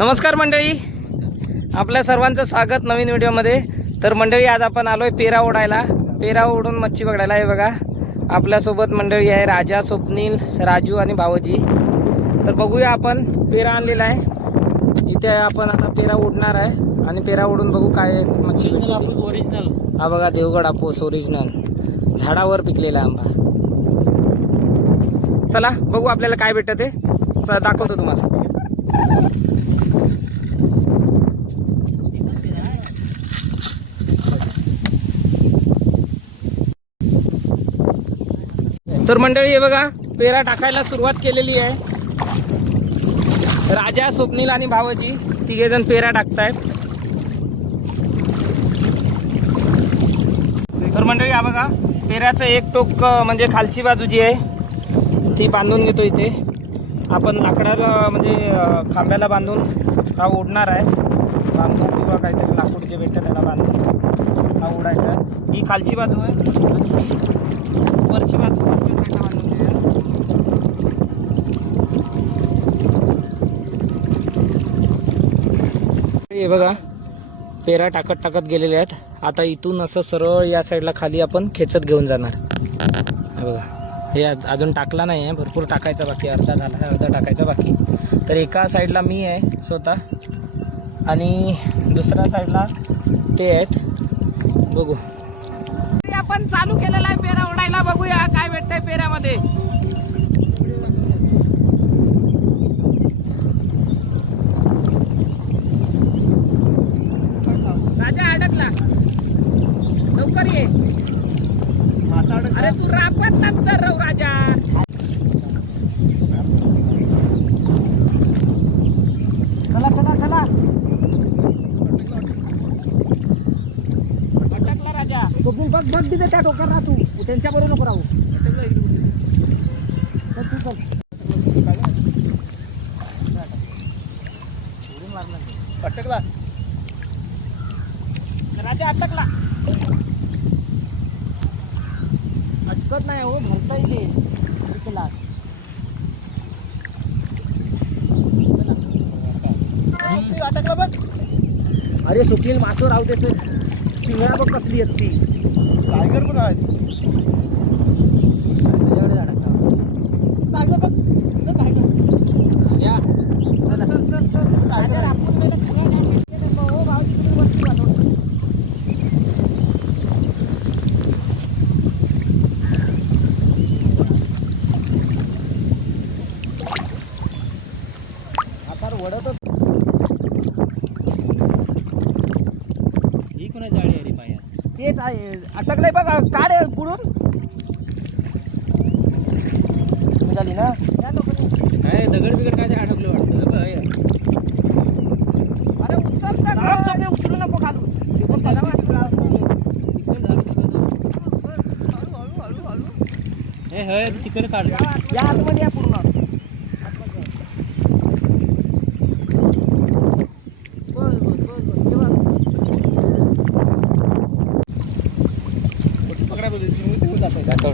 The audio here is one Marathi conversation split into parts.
नमस्कार मंडळी, आपल्या सर्वांचं स्वागत नवीन व्हिडिओमध्ये. तर मंडळी, आज आपण आलोय पेरा ओढायला. पेरा ओढून मच्छी पकडायला. आहे बघा, आपल्यासोबत मंडळी आहे राजा, स्वप्नील, राजू आणि भावजी. तर बघूया, आपण पेरा आणलेला आहे. इथे आपण आता पेरा ओढणार आहे आणि पेरा ओढून बघू काय मच्छी भेटते. ओरिजिनल हा बघा, देवगड हापूस ओरिजिनल, झाडावर पिकलेला आंबा. चला बघू आपल्याला काय भेटत ते दाखवतो तुम्हाला. तर मंडळी, हे बघा, पेरा टाकायला सुरुवात केलेली आहे. राजा, स्वप्नील आणि भावजी तिघे जण पेरा टाकतायत. तर मंडळी, हा बघा, पेऱ्याचं एक टोक म्हणजे खालची बाजू जी आहे ती बांधून घेतो. इथे आपण लाकडाला म्हणजे खांब्याला बांधून हा ओढणार आहे. बांबू किंवा काहीतरी लाकूड जे भेटतं त्याला बांधून हा ओढायचा. ही खालची बाजू आहे आणि ही वरची बाजू बांधून हे बघा, पेरा टाकत टाकत गेलेले आहेत. आता इथून असं सरळ या साईडला खाली आपण खेचत घेऊन जाणार. हे बघा, हे अजून टाकला नाही आहे, भरपूर टाकायचा बाकी, अर्धा झाला, अर्धा टाकायचा बाकी. तर एका साईडला मी आहे स्वतः आणि दुसऱ्या साईडला ते आहेत. बघू, आपण चालू केलेला आहे पेरा ओढायला. बघूया काय भेटतंय पेऱ्यामध्ये. राजा अडकला, लवकर ये. अरे तू रापत नंतर राहू राजा. चला चला चला, अटकला राजा. बघ बघ तिथे त्या टोकर राहा, तू त्यांच्या बरोबर नको राहू. अटकला राजा, अटकला. अटकत नाही हो, भरता येते. अटकला बघ. अरे सुखील, मासो राहू दे. पिंगळा बघ कसली आहेत ती. टायगर पण आहे. टायगर बघ, वडत ही कोणा जाळी आहे रे पायात. तेच आहे. अटकलंय बघ, काढ बुडून. झाली ना काय दगड बिगड काय अडकलं वाटतं. अरे उचल का, उचलू नको खालू. हे तिकडे काढ. या आतमध्ये या पूर्ण.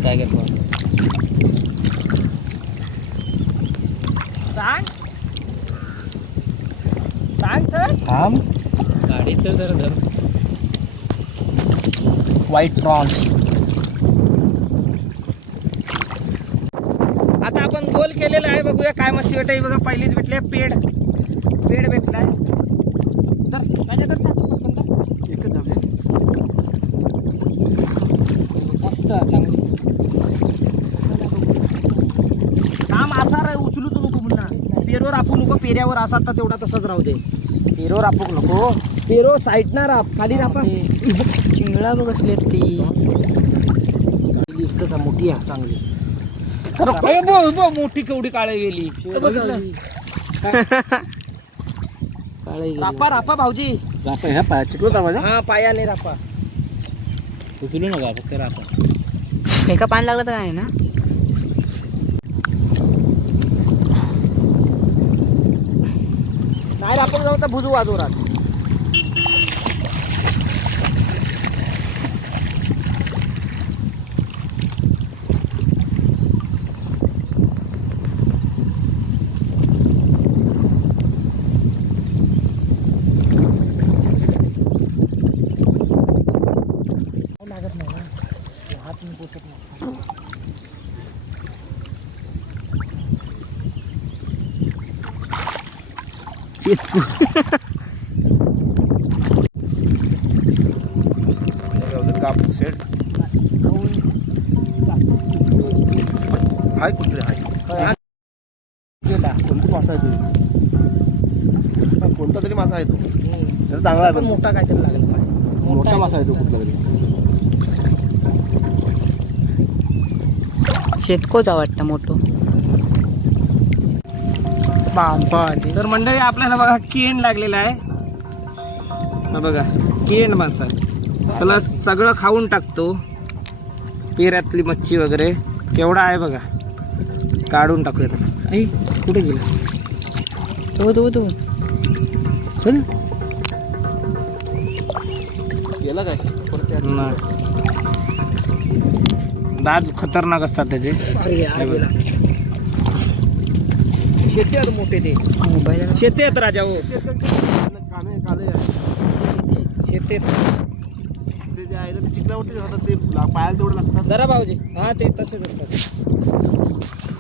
टायगर बॉस सांग सांग तर. थांब, गाडी तर जरा धर. White prawns. आता आपण गोल केलेला आहे. बघूया काय मच्छी भेटते. बघा, पहिलीच भेटली आहे पेड. पेड भेटलाय. तर एकच झाले. मस्त चांगली. काम असा उचलू तू नको पुन्हा. पेरोवर आपू नको. पेऱ्यावर असा तर तेवढा तसंच राहू दे. पेरोवर आपू नको. पेरो साईडणार आप खाली आपण. चिंगळा बघ असले ती मोठी आहे चांगली. मोठी केवढी काळे गेली. रापा रापा भाऊजी. रापा ह्या पाया चिकलो माझा. हा, पायाने रापा. उचलू नका फक्त रापा. एका पाणी लागलं तर काय ना. नाही आपण जाऊ तर भुजू वाजवरात. काप सेट हाय कुठले हाय कोणता मासा आहे तो कोणता तरी मासा आहे तो तर चांगला आहे पण मोठा काहीतरी लागला पाहिजे. मोठा मासा आहे तो कुठला तरी शेतकोचा वाटतं मोठं. तर मंडळी आपल्याला बघा केंड लागलेला आहे. हा बघा केंड मासा, त्याला सगळं खाऊन टाकतो, पेऱ्यातली मच्छी वगैरे. केवढा आहे बघा, काढून टाकूया त्याला. आई कुठे गेला तो चल गेला काय नाही. दात खतरनाक असतात त्याचे. हे बघा. शेते आहेत मोठे ते, शेते आहेत राजा हो, काने काले शेते आहेत. ते जे आहे ना ते चिखलावरतीच राहतात ते पायाला तेवढं लागतात जरा भाऊजी, हा ते तसेच असतात.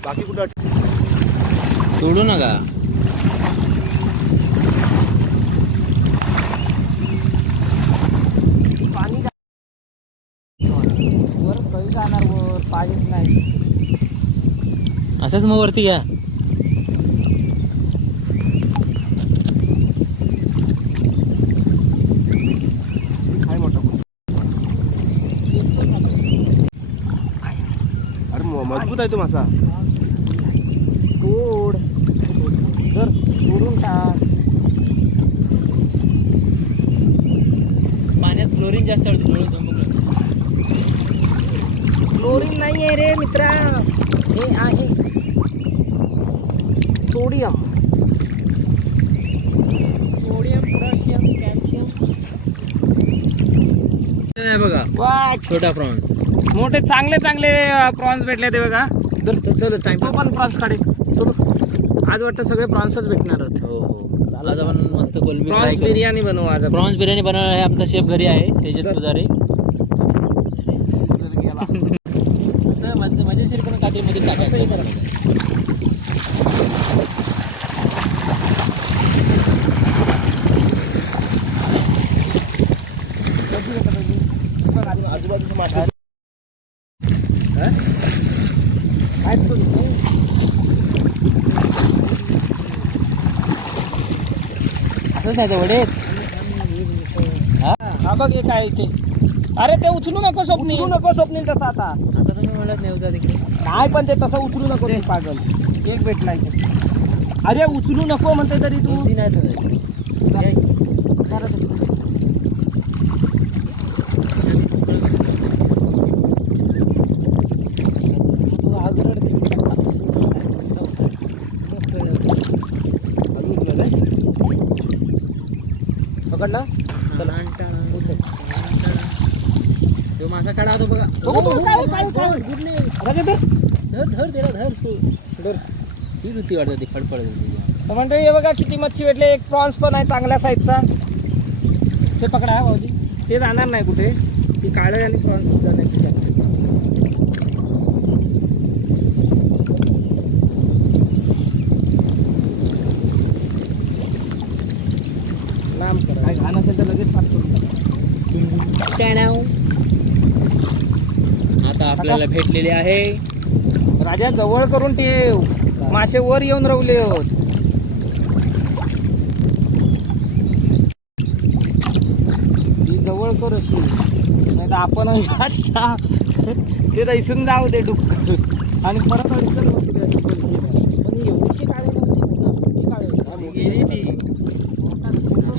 बाकी कुठं सोडू नका. पाणी वर कधी जाणार, वर पाणीच नाही. असंच मग वरती घ्या. हाय मोठा अरे मजबूत आहे तो मासा तोड जर तोडून टाक. पाण्यात क्लोरीन जास्त वाटतं, डोळे जमून जातात. क्लोरीन नाही आहे रे मित्रा, हे आहे सोडियम. Potassium, calcium. नाही बघा, वा छोटा प्रॉन्स. मोठे चांगले चांगले प्रॉन्स भेटले ते बघा. चल टाइम तो पण प्रॉन्स काढे. आज वाटतं सगळे प्रॉन्सच भेटणार होते. हो हो. आज आपण मस्त कोलंबी फ्राय प्रॉन्स करू. बिर्याणी बनवू आज आपण. प्रॉन्स बिर्याणी बनवणार आहे. आमचा शेफ घरी आहे, तेजस पुजारी. असं मजेशीर पण काहीतरी असंही करा. टाकायचं. आजूबाजूचा मासा आहे. काय तो असंच नाही ते वडे. हा बघ हे काय इथे. अरे ते उचलू नको स्वप्नील, उचलू नको स्वप्नील तसं. आता आता तुम्ही म्हणत नेवचा तिकडे. नाही पण ते तसं उचलू नको रे पागल. एक भेटलाय ते. अरे उचलू नको म्हणते तरी तू. इझी नाही तुम्ही. पकडला तो मासा काढा होतो बघा. धर धर त्याला धर. हीच होती वाटतं ती फडफड होती. तर मंडळी हे बघा किती मच्छी भेटले. एक प्रॉन्स पण आहे चांगल्या साईजचा. ते पकडा हा भाऊजी, ते जाणार नाही कुठे. ती काळे आणि प्रॉन्स जाण्याची चान्सेस. लांब करा, काय घाण असेल तर लगेच साफ करून टाका. आता आपल्याला भेटलेले आहे. राजा जवळ करून ठेव, मासे वर येऊन रवले होत. ही जवळ कर अशी, नाही तर आपण ते दैसून जाऊ दे डुक्क आणि परत अडचण बसू दे अशी बोलते. पण ही एवढीशी काळी नव्हती पुन्हा. ही काळी होती. गेली ती. मोठा दिसेल तर.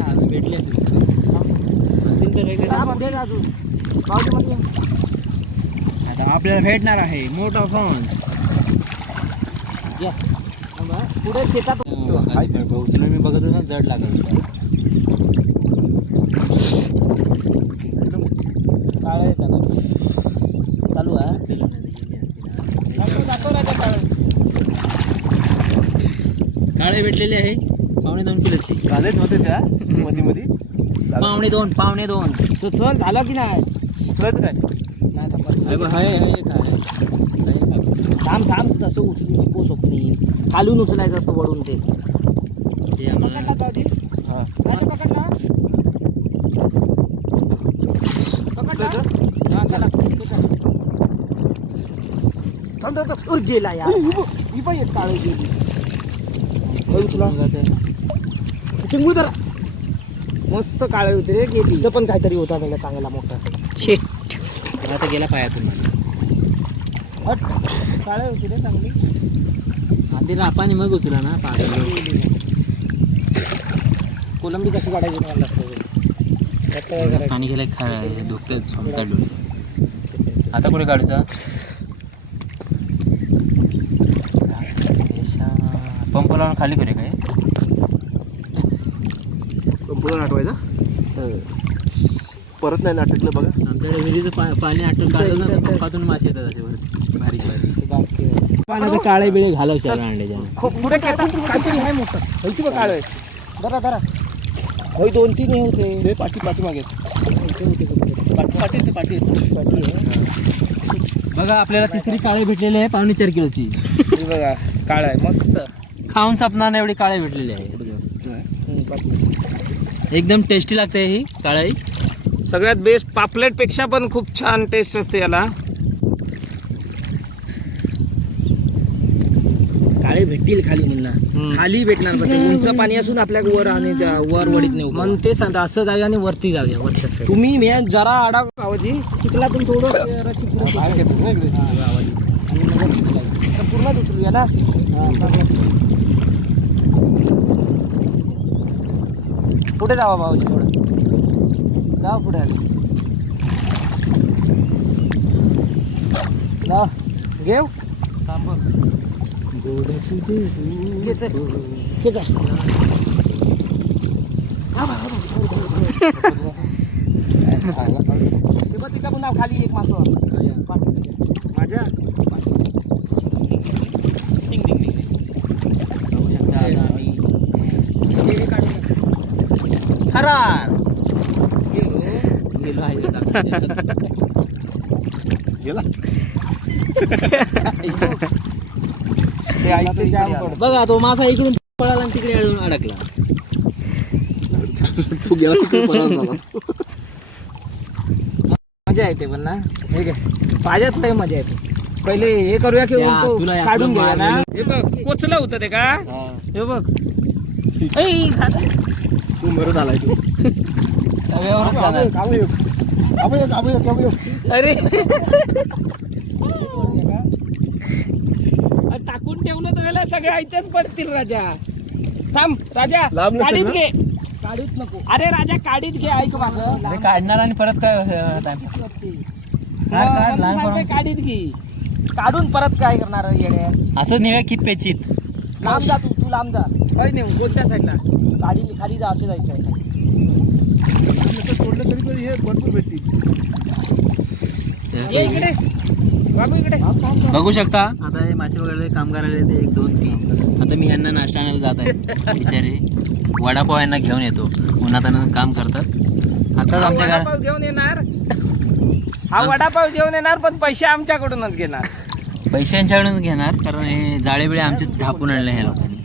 अजून भेटली असेल तर वगैरे. हा, मध्ये जा अजून. भाऊजी मध्ये. आता आपल्याला भेटणार आहे मोठा प्रॉन्स. या. थांबा. पुढे शेतात उचलून मी बघत होतो, जड लागत होता. काळे चालू आहे. जातो राजा काळे. काळे भेटलेले आहे 2.5 किलोची. कालेच होते त्या मध्ये मध्ये 2.5. तो चल झाला की नाही. उचलायचं काय नाही थांबा. थांब थांब, तसं उचलू नको स्वप्नील. खालून उचलायचं असतं वळून ते. ते आम्हाला पकडला भाऊजी राजा पकडला हा चला थांब गेला यार ही पण एक काळी गेली चिंगू जरा मस्त काळे होते रे गेली इथं पण काहीतरी होता पहिला चांगला मोठा आता गेला पायातून हट काळे होती रे चांगली आधी रापाने मग उचला ना कोलंबी कशी काढायची तुम्हाला लागतं पाणी गेलं खा दुखते झोमता डोळे आता कुठे काढूचा पंप लावून खाली करे काय पुढं आठवायचा परत नाही नाटकलं बघा आमच्याकडे विहिरीचं पाणी आटून काढलं ना पंपातून मासे येतात असे वर बारीक बारीक पाण्याचे काळे बिळे घालावचे अंड्याच्या खूप पुढे काहीतरी आहे मोठं होती बघ काळ जरा जरा होय 2-3 हे होते ते पाठी मागे पाठी बघा आपल्याला तिसरी काळे भेटलेली आहे 4.5 किलोची हे बघा काळ आहे मस्त खाऊन सपना एवढी काळे भेटलेली आहे एकदम टेस्टी लागते ही काळी सगळ्यात बेस्ट पापलेट पेक्षा पण खूप छान टेस्ट असते याला काळे भेटतील खाली म्हणणार खाली भेटणार पण ते उंच पाणी असून आपल्या वर आणि वर वडीत नाही मग ते सांगता असं जाऊया आणि वरती जाऊया वरच्या side. तुम्ही मी जरा आडा आवाजी चिखलातून थोडं रशी पुढे पूर्ण उतरूया ना पुढे जावा भाऊजी थोडं जा पुढे जा घेऊ तिथं पुन्हा खाली एक मासो माझ्या थरार गेला बघा तो मासा इकडून पळाला आणि तिकडे अडकला तू गेला तिकडे पळाला झाला. मजा येते पण ना हे घे पाण्यात लय मजा येते पहिले हे करूया की या, उलटो तुला यातलं काढून घेऊया ना मारलेलं. हे बघ कोचलं होतं ते का हे बघ तू मरत आलाय तू अरे टाकून ठेवलं तर त्याला सगळ्या इथेच पडतील राजा थांब राजा लांब नसेल काढीत ना? घे काढीत नको अरे राजा काढीत घे ऐक माझं काढणार आणि परत काय काढीत घे काढून परत काय करणार येणे असं नेव्या की पेचित लांब जा तू लांब जा काय नाही कोणत्या साईडला गाडी खाली जा असे जायचं आहे सोडलं तरी पण हे भरपूर भेटतील ये इकडे बाबू इकडे बघू शकता आता हे मासे वगैरे कामगार आले ते 1 2 3 आता मी यांना नाश्ता आणायला जात आहे बिचारे वडापाव यांना घेऊन येतो उन्हातानं काम करतात आताच आमच्या घरात वडापाव घेऊन येणार हा वडापाव घेऊन येणार पण पैसे आमच्याकडूनच घेणार पैसे यांच्याकडून घेणार कारण हे जाळेबिळे आमचे ढापून आणले ह्या लोकांनी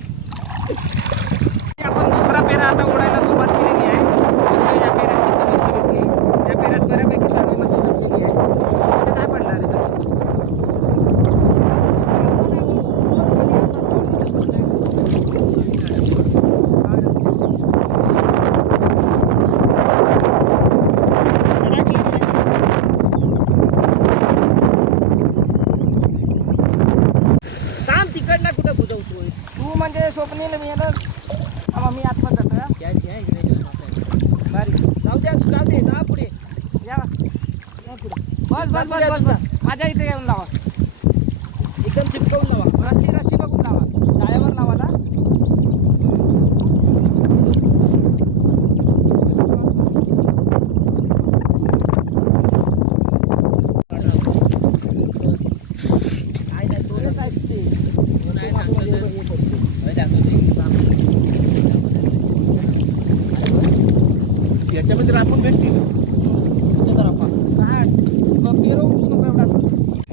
आपण दुसरा पेरा आता ओढायला सुरुवात केलेली आहे या पेऱ्यात चिकन मच्छी भेटली त्या पेऱ्यात बऱ्यापैकी चांगली मच्छी भेटलेली आहे इथे काय पडणार आहे थांब तिकडनं कुठं बुजवतोय तू म्हणजे स्वप्नील मी आता मी आत्मा जातो बारीक जाऊ दे जा पुढे या पुढे बस बस बस बस बस माझ्या इथे येऊन लावा एकदम चिपकवून लावा रस्सी बघून लावा जाळ्यावर लावा ना काय नाही दोनच आहेत ते याच्यामध्ये रापून भेटतील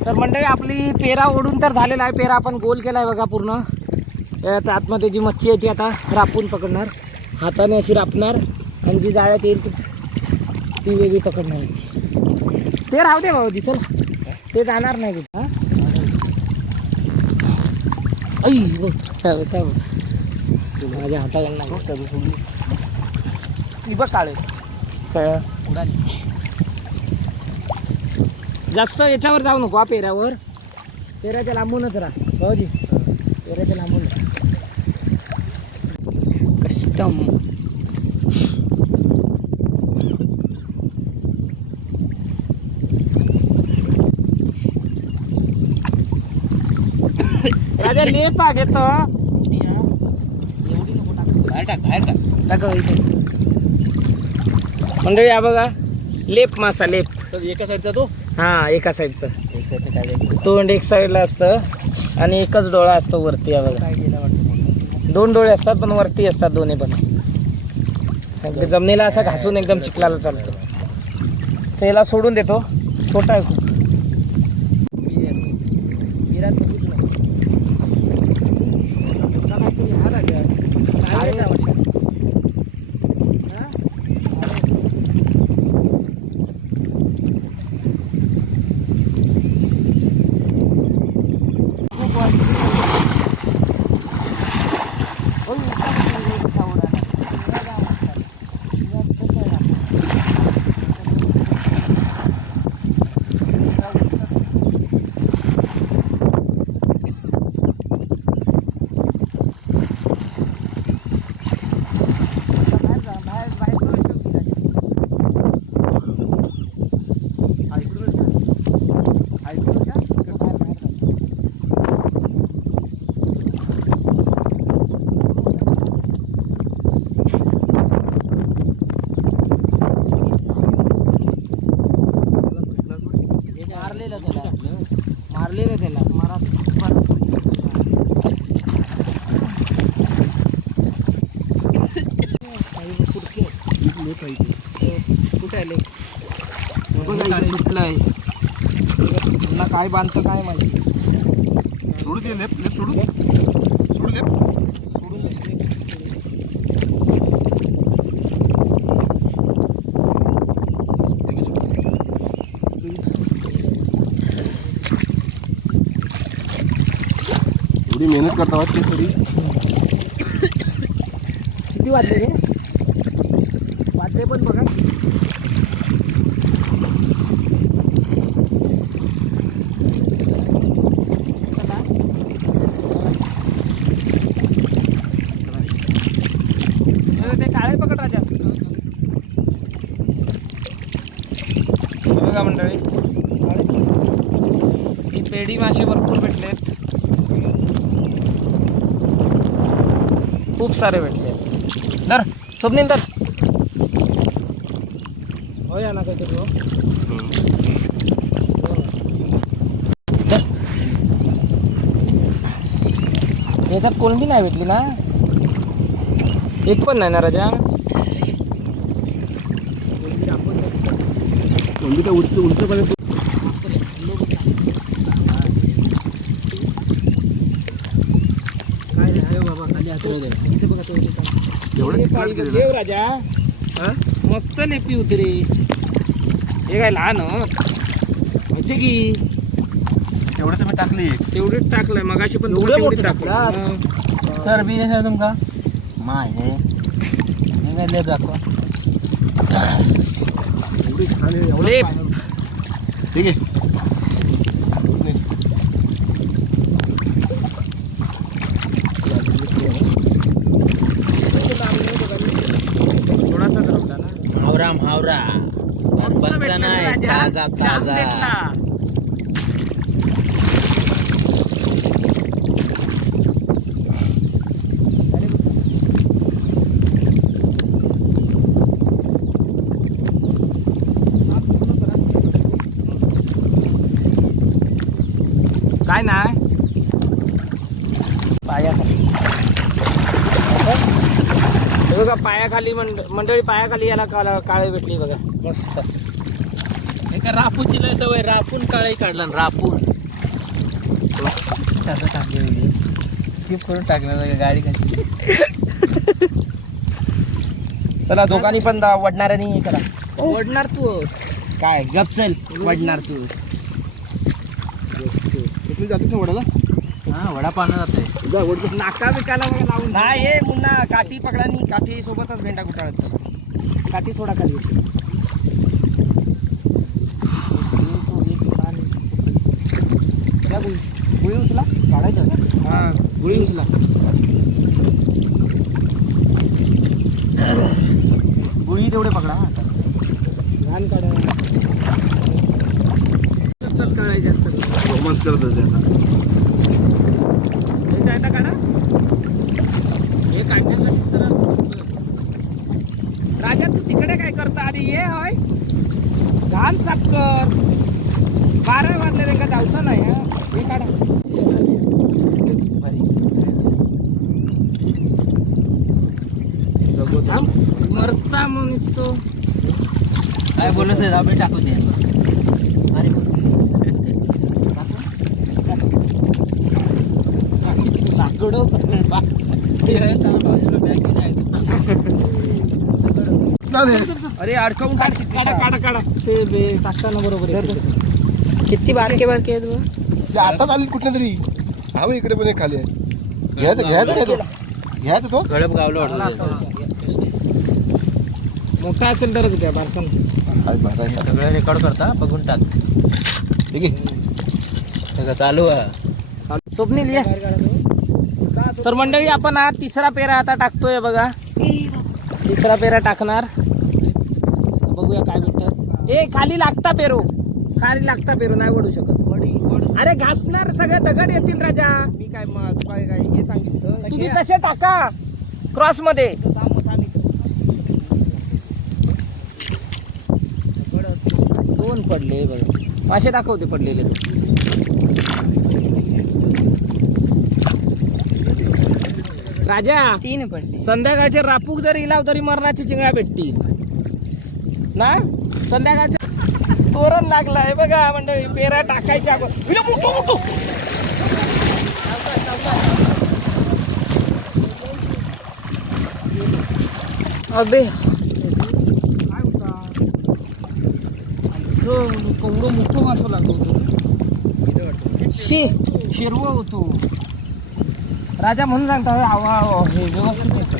तर मंडळी आपली पेरा ओढून तर झालेला आहे पेरा आपण गोल केला आहे बघा पूर्ण यात आतमध्ये जी मच्छी आहे ती आता रापून पकडणार हाताने अशी रापणार आणि जी जाळ्यात येईल ती वेगळी पकडणार. ते राहू दे भाऊ चल, ते जाणार नाही कुठं. हा? आई बघ, माझ्या हाताला नाही बघ काळे जास्त याच्यावर जाऊ नको. पेऱ्यावर, पेऱ्याच्या लांबूनच राहा भाऊजी, पेऱ्याच्या लांबून कस्टम. राजा लेप आ घेतो बाहेर टाक, बाहेर टाक. मंडळी हा बघा लेप मासा, लेप. तर एका साईडचा तो हा एका साईडचा एक साईड काय द्यायचं? तोंड एक साईडला असतं आणि एकच डोळा असतो वरती. हा बघा काय गेला वाटतं. 2 डोळे असतात पण वरती असतात दोन्ही पण. जमिनीला असा घासून एकदम चिखलाला चालतो. तर याला सोडून देतो, छोटा आहे खूप. मारलेलं त्याला मारा. कुठे आले कुठलं आहे तुला काय बांधतं काय माहिती. सोडू दे, लेप लेप सोडू दे, सोडू दे. एवढी मेहनत करता वाटते थोडी. किती वाजले रे? वाजले पण बघा. ते काळे पकड राजा. बघा मंडळी, ही पेढी मासे भरपूर भेटलेत, खूप सारे भेटले. धर स्वप्नील धर. हो या ना काहीतरी हो. धर. याच्यात कोणती नाही भेटली ना, एक पण नाही ना राजा. उलट उलट पर्यंत काय रे बाबा, खाली हात दे बघा तो. एवढं देव राजा मस्त लेपी होती रे. हे काय लहान होते की तेवढं तुम्ही टाकली. तेवढीच टाकलंय मगाशी पण एवढं तेवढीच मोठं टाकलं. सर बी आहे तुमका माझे निघाले दाखवा. एवढी छान आहे, एवढं लेप. ठीक आहे. थोडासा रमला ना. हावरा हावरा पंचा नाही, ताजा ताजा. काय नाही पायाखाली. हे बघा पायाखाली मंडळी, पायाखाली याला काळे भेटली बघा मस्त. एका रापूची लय सवय, रापून काळी काढला ना, रापून त्याचं टाकले व्हिडिओ स्किप करून टाकलं गाडी कशी. चला दोघांनी पण वडणाऱ्यानी हे करा. ओढणार तू काय गप चल वडणार तू. तुम्ही जातो ना वडाला? हा वडापाव जातोय. जा वडतो. नाका बिकाला मग लावून नाही हे मुन्ना काठी पकडानी काठी सोबतच भेंडा कुटाळत चल. काठी सोडा खाली. गुळी उचला काढायचं. हा गुळी उचला. गुळी तेवढे पकडा. घाण काढा. काढायचे असतात. मस्त करत काढा हे काढण्यासाठीच तर असं. राजा तू तिकडे काय करता आधी ये होय घाण साफ कर. 12 वाजले त्यांना जाऊचं नाही. हे काढा. मरता म्हणून तो काय बोलत आहे जाऊ टाकून दे. अरे अरे अडकवून काढ. काढा काढा काढा ते टाकताना बरोबर आहे. किती बारके बारके आहेत बघ. आता चालेल कुठल्या तरी. हवं इकडे पण एक खाली आहे. घ्यायचं घ्यायचं काय तो घ्यायचं तो. गळप गावलं वाटतं. मोठा असेल तरच घ्या बारका नाही. सगळं रेकॉर्ड करता बघून टाक. ठीक आहे सगळं चालू आहे. स्वप्नील ये. तर मंडळी आपण हा तिसरा पेरा आता टाकतोय बघा. तिसरा पेरा टाकणार. बघूया काय भेटत. ए खाली लागता पेरो. खाली लागता पेरो नाही वडू शकत. अरे घासणार सगळे दगड येतील राजा. मी काय काय काय हे सांगितलं. तुम्ही तसे टाका क्रॉस मध्ये. दोन पडले बघा. मासे दाखवते पडलेले. राजा 3 पडले. संध्याकाळचे रापूक जर इलाव तरी मरणाची चिंगळ्या भेटतील ना. संध्याकाळचे तोरण लागलाय बघा मंडळी. पेरा टाकायच्या मोठो. अबे काय होता कवडं मोठं मासं लागलं. शेरव होतो राजा म्हणून सांगता. हवा हे व्यवस्थित येतं.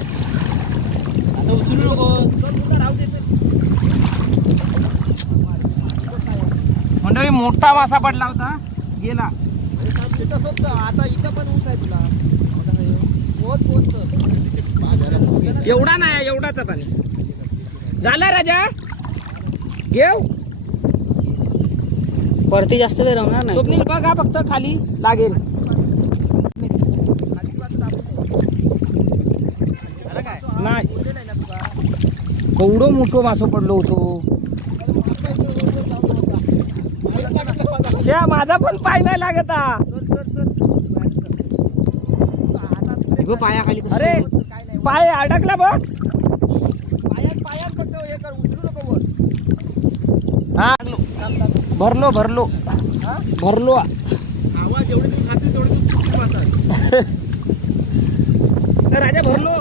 आता उचलू नको. मंडळी मोठा मासा पडला होता गेला. आता इथं पण ऊस आहे तुला. एवढा नाही एवढाच पाणी झाला राजा. घेऊ वरती जास्त वेळ राहणार नाही. स्वप्नील बघा फक्त खाली लागेल. नाही केवढं मोठं मासं पडलो होतो. माझा पण पाय नाही लागत. पायाखाली अरे पाय अडकला बघ. पायात फक्त हे कर. उचलू नको वर. हा भरलो भरलो भरलो. हवा जेवढी तू खाते तेवढी तू मासा. राजा भरलो.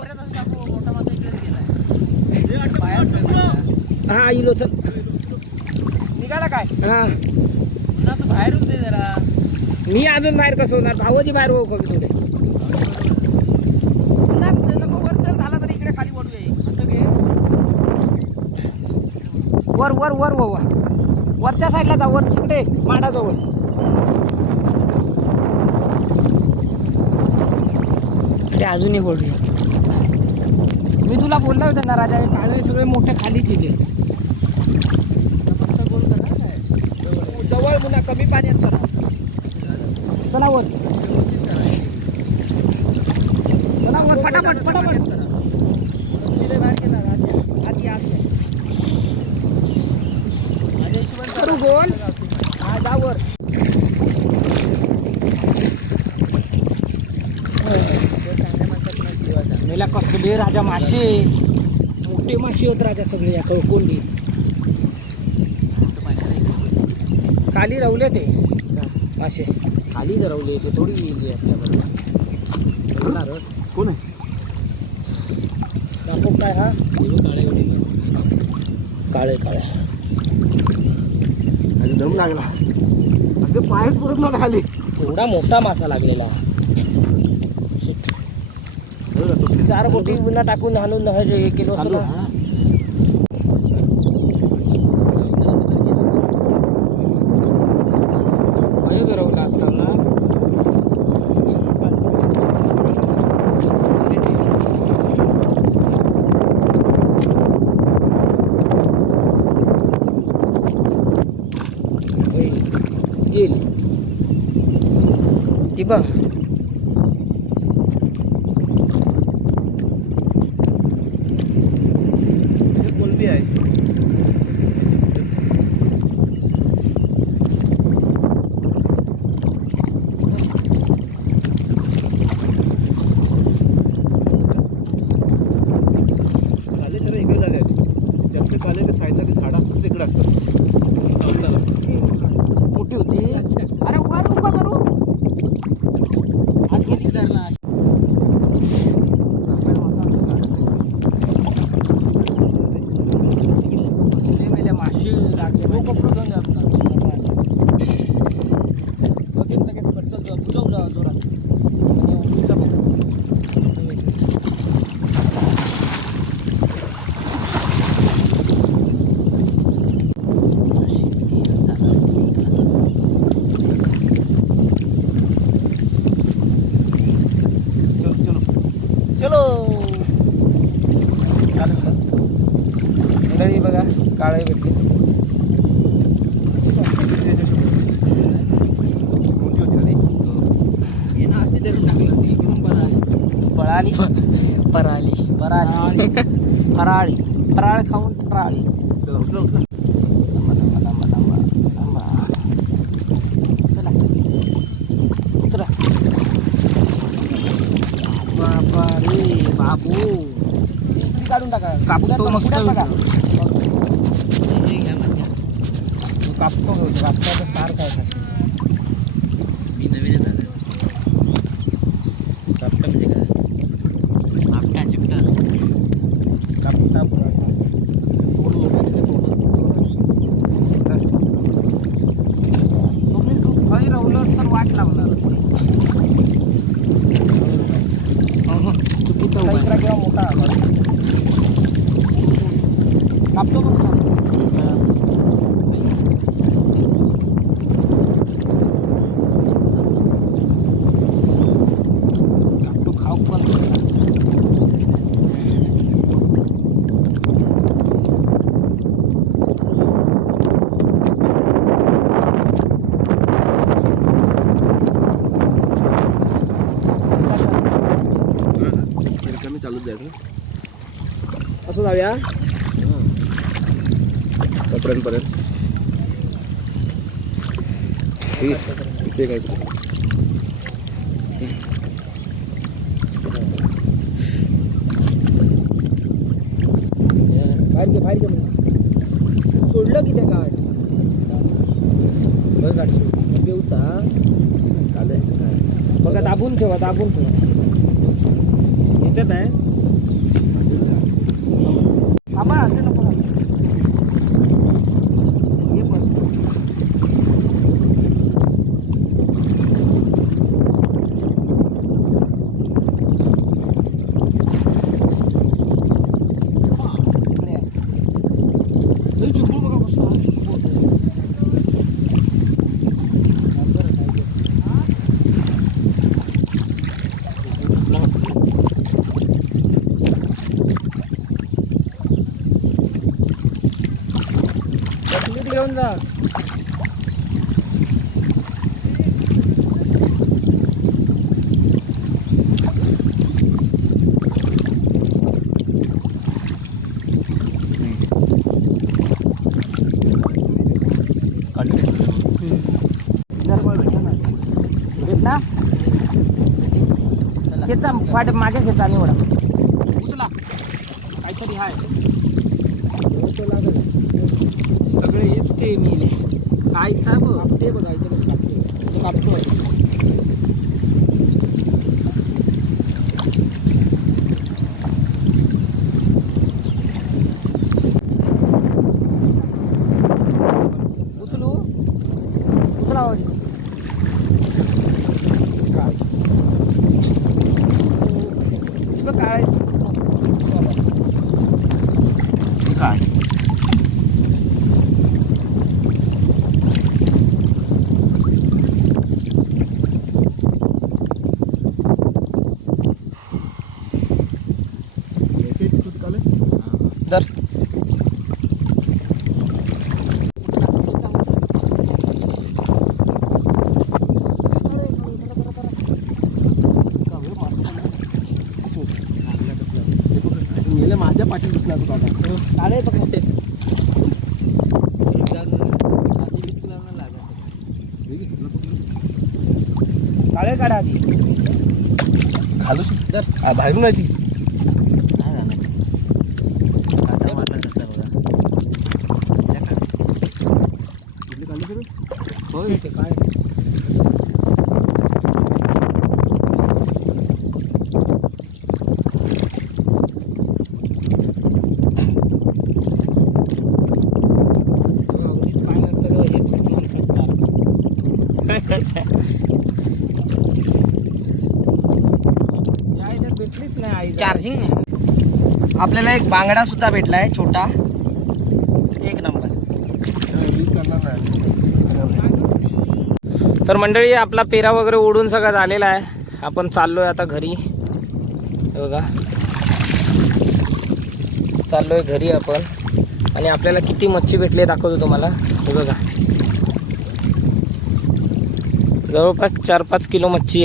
हा इलो चल. निघाला काय. हा बाहेरून दे जरा. मी अजून बाहेर कसं होणार. भावजी बाहेर हो कमी थोडे. वर चल झाला तरी इकडे खाली वडू ये. असं घे. वर वर वर वर वरच्या साईडला जा. वर तिकडे माडाजवळ. अरे अजून एक ओढू. मी तुला बोललो होतं ना राजा. काळे सगळे मोठे खालीच येते. जवळ मुला कमी पाण्यात करा. चला वर. चला वर फटाफट फटाफट. करू गोल. हा जा वर. मेला कसले राजा मासे. मोठे मासे आहेत राजा सगळे या कोंडी. खाली रवले ते मासे. खाली रवले ते थोडी येईल आपल्याबरोबर. कोण आहे. दाखव काय काय हा काळे काळे दम लागला अगं पायच पुरत ना खाली. एवढा मोठा मासा लागलेला. 4 बोटी पुन्हा टाकून हाणून 1 किलो असतो. गरवला असताना गेली ती बघ. कोलंबी आहे. काले जरा इकडे झाले आहेत. जास्त काले ते साईडला ते झाडं असतात तिकडे असतात. मोठी होती. अरे उभा करू आत गेली धरला. माशी लागले चलो मंडळी बघा काळे भेटली. मोठी होती ना ती. अशी धरून टाकली इकडून पळाली पराली पराली फराळी फराळ खाऊन फराळी. चला उचला उचला. चला उतरा. बाबा रे बाबू काढून टाका. कापतो मस्त कापतो कापतो सारखा आहे. मी नवीनच आलो. चापटा म्हणजे काय? आपटा चिपटा कापता तुम्ही तू फळी राहलं तर वाट लावणार. चुकीचा काहीतरा किंवा मोठा कापतो बघ. कापतो खाऊ पण कमी चालूच जायचं. असं जाऊया कपड्यांपर्यंत इथे काय बाहेर घे सोडलं की त्या गाड बघ गाडी बेवता बघा. दाबून ठेवा याच्यात आहे. थांबा असे नको हे बस. चिपळू बघा कसं घेऊन जा. भेटला खेचा फाट मागे खेचा आणि एवढा उचला काहीतरी हाय. सगळे हेच ते मिले काय था बघ ते बघायचं कापतो कापतो माहिती. दर मेले माझ्या पाठीत दिसला तू काका. काळे बघ मोठे काळे काढा आधी घालू दर बाहेरून आहे ती. नाही झालं. काटा मारला कसला बघा. इथले काढले सगळे? हो इथे काय भेटलीच नाही चार्जिंग नाही. आपल्याला एक बांगडा सुद्धा भेटलाय छोटा, एक नंबर. वीज करणार नाही. तर मंडळी आपला पेरा वगैरे ओढून सगळं झालेला आहे. आपण चाललोय आता घरी. हे बघा चाललोय घरी आपण. आणि आपल्याला किती मच्छी भेटली दाखवतो तुम्हाला. हे बघा जवळपास 4-5 किलो मच्छी